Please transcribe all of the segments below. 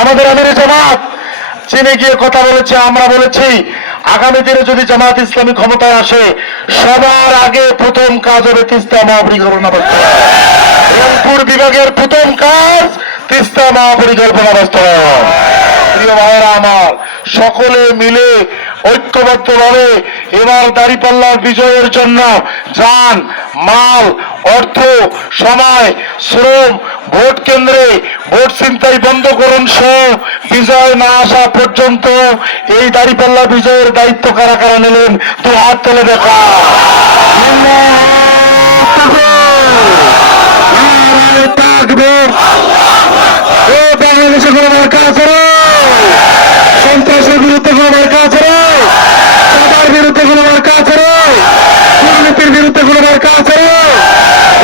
আমাদের আমির জামাত চীনে গিয়ে কথা বলেছে, আমরা বলেছি আগামী দিনে যদি জামাত ইসলামী ক্ষমতায় আসে সবার আগে প্রথম কাজ হবে তিস্তা মহাপরিকল্পনা বাস্তবায়ন। রংপুর বিভাগের প্রথম কাজ তিস্তা মহাপরিকল্পনা বাস্তবায়ন। প্রিয় ভাইয়েরা আমার, সকলে মিলে ঐক্যবদ্ধভাবে এবার দাঁড়িপাল্লার বিজয়ের জন্য যান, মাল, অর্থ, সময়, শ্রম, ভোট কেন্দ্রে ভোট ছিনতাই বন্ধ করুন সহ বিজয় না আসা পর্যন্ত এই দাঁড়িপাল্লা বিজয়ের দায়িত্ব কারা কারা নিলেন দু হাত তুলে দেখা। বাংলাদেশে কোনো মার্কা আছে রে? সন্ত্রাসের বিরুদ্ধে কোনো মার্কা আছে রে? চাঁদার বিরুদ্ধে কোনো মার্কা আছে রে? দুর্নীতির বিরুদ্ধে কোনো মার্কা আছে রে?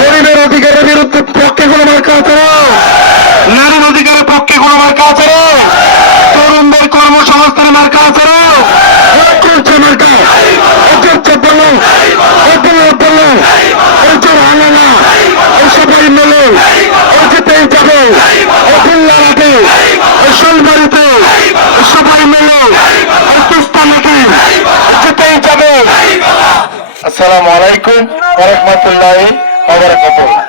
গরিবের অধিকারের বিরুদ্ধে পক্ষে কোনো মার্কা আছে রে? নারীর অধিকারের পক্ষে কোনো মার্কা আছে রে? তরুণদের কর্মসংস্থানের মার্কা আছে রে? করছে মার্কা করছে বলো বলো এই যে ভালো না এই সবাই মিলে এই যেতেই যাবে ফুল্লারাতে শোলবাড়িতে সবাই মিলে পাকিস্তানকে যেতেই যাবে। আসসালামু আলাইকুম ওয়া রাহমাতুল্লাহি ওয়া বারাকাতুহু।